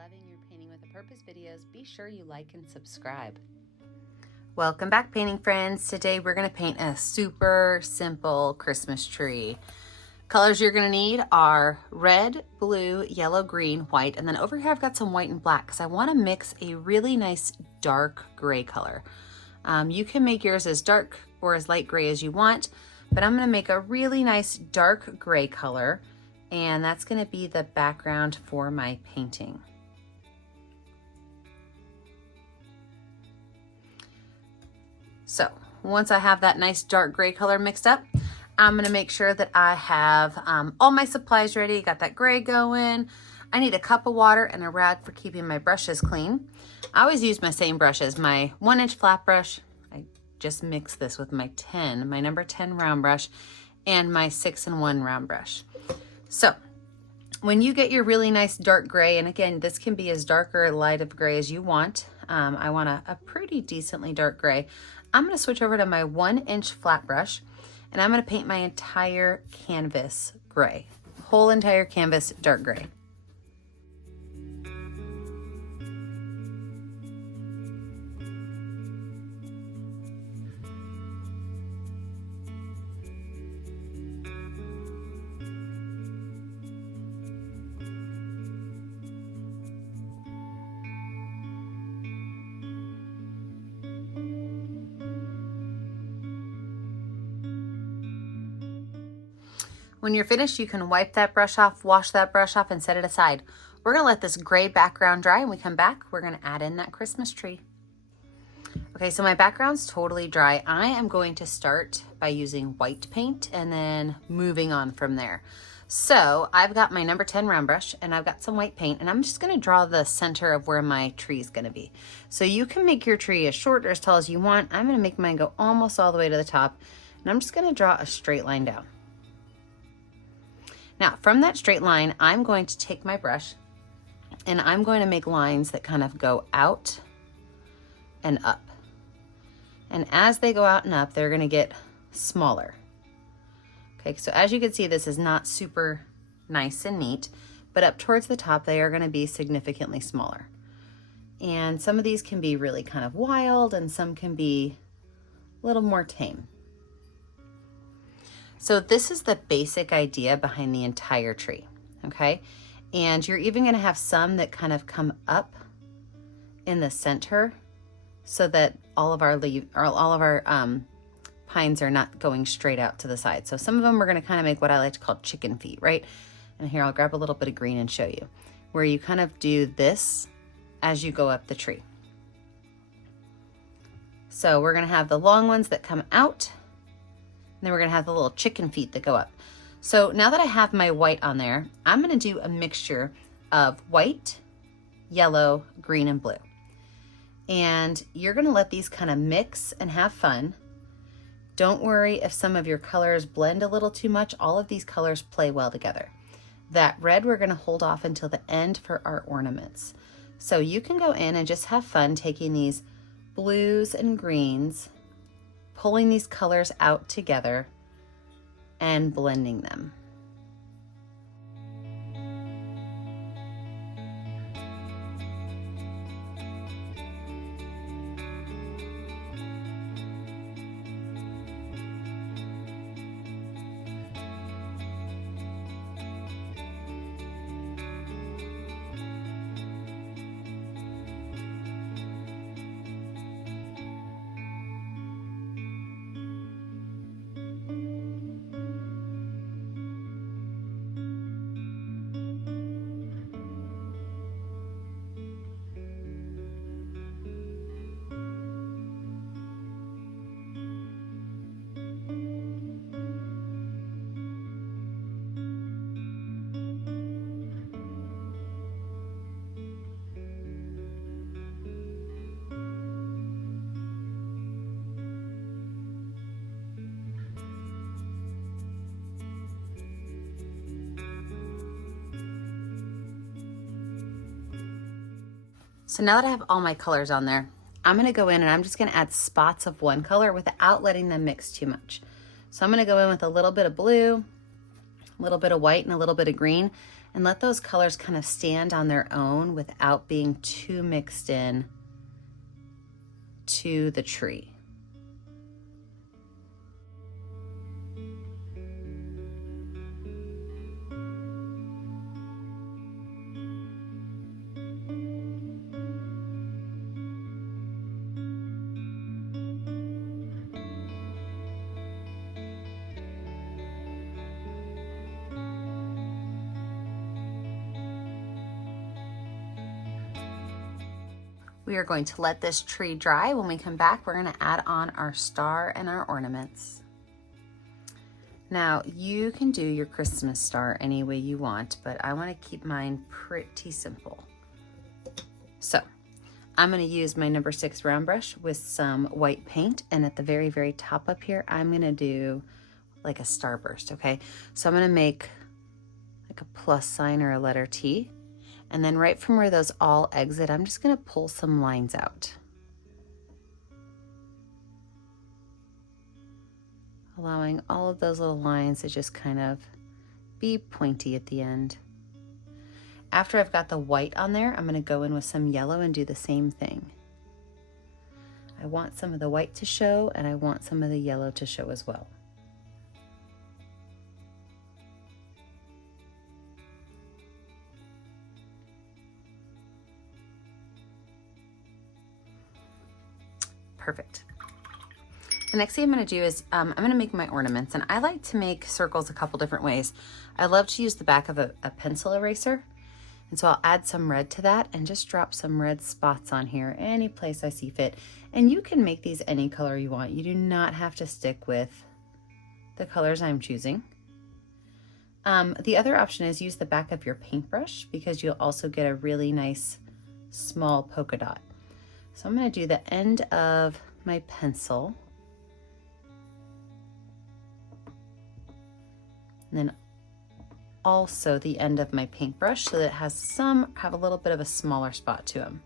loving your Painting with a Purpose videos, be sure you like and subscribe. Welcome back, painting friends. Today we're going to paint a super simple Christmas tree. Colors you're going to need are red, blue, yellow, green, white, and then over here I've got some white and black because I want to mix a really nice dark gray color. You can make yours as dark or as light gray as you want, but I'm going to make a really nice dark gray color, and that's going to be the background for my painting. So once I have that nice dark gray color mixed up, I'm going to make sure that I have all my supplies ready. Got that gray going. I need a cup of water and a rag for keeping my brushes clean. I always use my same brushes, my 1-inch flat brush. I just mix this with my number 10 round brush, and my 6-in-1 round brush. So when you get your really nice dark gray, and again, this can be as dark or light of gray as you want. I want a pretty decently dark gray. I'm going to switch over to my 1-inch flat brush, and I'm going to paint my entire canvas gray, whole entire canvas dark gray. When you're finished, you can wipe that brush off, wash that brush off, and set it aside. We're gonna let this gray background dry, and we come back, we're gonna add in that Christmas tree. Okay, so my background's totally dry. I am going to start by using white paint and then moving on from there. So I've got my number 10 round brush and I've got some white paint, and I'm just gonna draw the center of where my tree is gonna be. So you can make your tree as short or as tall as you want. I'm gonna make mine go almost all the way to the top, and I'm just gonna draw a straight line down. Now, from that straight line, I'm going to take my brush and I'm going to make lines that kind of go out and up. And as they go out and up, they're going to get smaller. Okay, so as you can see, this is not super nice and neat, but up towards the top, they are going to be significantly smaller. And some of these can be really kind of wild, and some can be a little more tame. So this is the basic idea behind the entire tree, okay? And you're even gonna have some that kind of come up in the center so that all of our pines are not going straight out to the side. So some of them we're gonna kind of make what I like to call chicken feet, right? And here, I'll grab a little bit of green and show you, where you kind of do this as you go up the tree. So we're gonna have the long ones that come out, and then we're gonna have the little chicken feet that go up. So now that I have my white on there, I'm gonna do a mixture of white, yellow, green, and blue. And you're gonna let these kind of mix and have fun. Don't worry if some of your colors blend a little too much. All of these colors play well together. That red we're gonna hold off until the end for our ornaments. So you can go in and just have fun taking these blues and greens, pulling these colors out together and blending them. So now that I have all my colors on there, I'm gonna go in and I'm just gonna add spots of one color without letting them mix too much. So I'm gonna go in with a little bit of blue, a little bit of white, and a little bit of green, and let those colors kind of stand on their own without being too mixed in to the tree. We are going to let this tree dry. When we come back, we're going to add on our star and our ornaments. Now, you can do your Christmas star any way you want, but I want to keep mine pretty simple. So, I'm going to use my number 6 round brush with some white paint, and at the very, very top up here, I'm going to do like a starburst, okay? So I'm going to make like a plus sign or a letter T. And then right from where those all exit, I'm just going to pull some lines out, allowing all of those little lines to just kind of be pointy at the end. After I've got the white on there, I'm going to go in with some yellow and do the same thing. I want some of the white to show, and I want some of the yellow to show as well. Perfect. The next thing I'm going to do is I'm going to make my ornaments, and I like to make circles a couple different ways. I love to use the back of a pencil eraser, and so I'll add some red to that and just drop some red spots on here any place I see fit. And you can make these any color you want. You do not have to stick with the colors I'm choosing. The other option is use the back of your paintbrush, because you'll also get a really nice small polka dot. So I'm going to do the end of my pencil, and then also the end of my paintbrush, so that it has have a little bit of a smaller spot to them.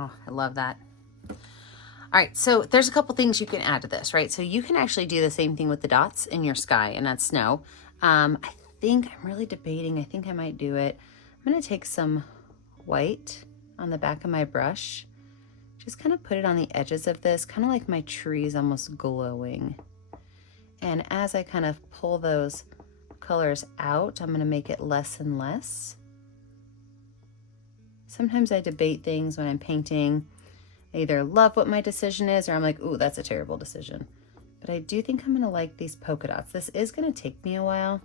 Oh, I love that. All right, so there's a couple things you can add to this, right? So you can actually do the same thing with the dots in your sky, and that's snow. I think I'm really debating. I think I might do it. I'm going to take some white on the back of my brush, just kind of put it on the edges of this, kind of like my tree is almost glowing. And as I kind of pull those colors out, I'm going to make it less and less. Sometimes I debate things when I'm painting. I either love what my decision is, or I'm like, ooh, that's a terrible decision. But I do think I'm gonna like these polka dots. This is gonna take me a while.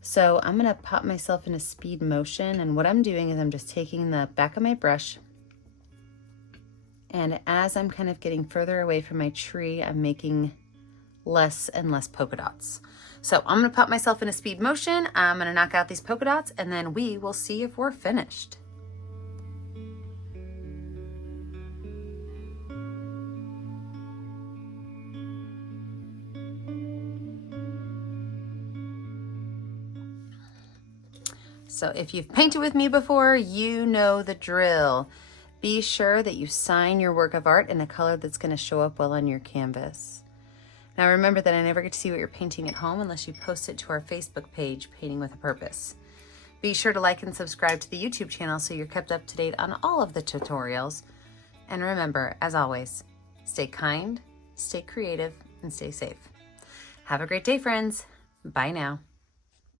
So I'm gonna pop myself into speed motion, and what I'm doing is I'm just taking the back of my brush, and as I'm kind of getting further away from my tree, I'm making less and less polka dots. So I'm gonna pop myself into speed motion. I'm gonna knock out these polka dots, and then we will see if we're finished. So if you've painted with me before, you know the drill. Be sure that you sign your work of art in a color that's going to show up well on your canvas. Now remember that I never get to see what you're painting at home unless you post it to our Facebook page, Painting with a Purpose. Be sure to like and subscribe to the YouTube channel so you're kept up to date on all of the tutorials. And remember, as always, stay kind, stay creative, and stay safe. Have a great day, friends. Bye now.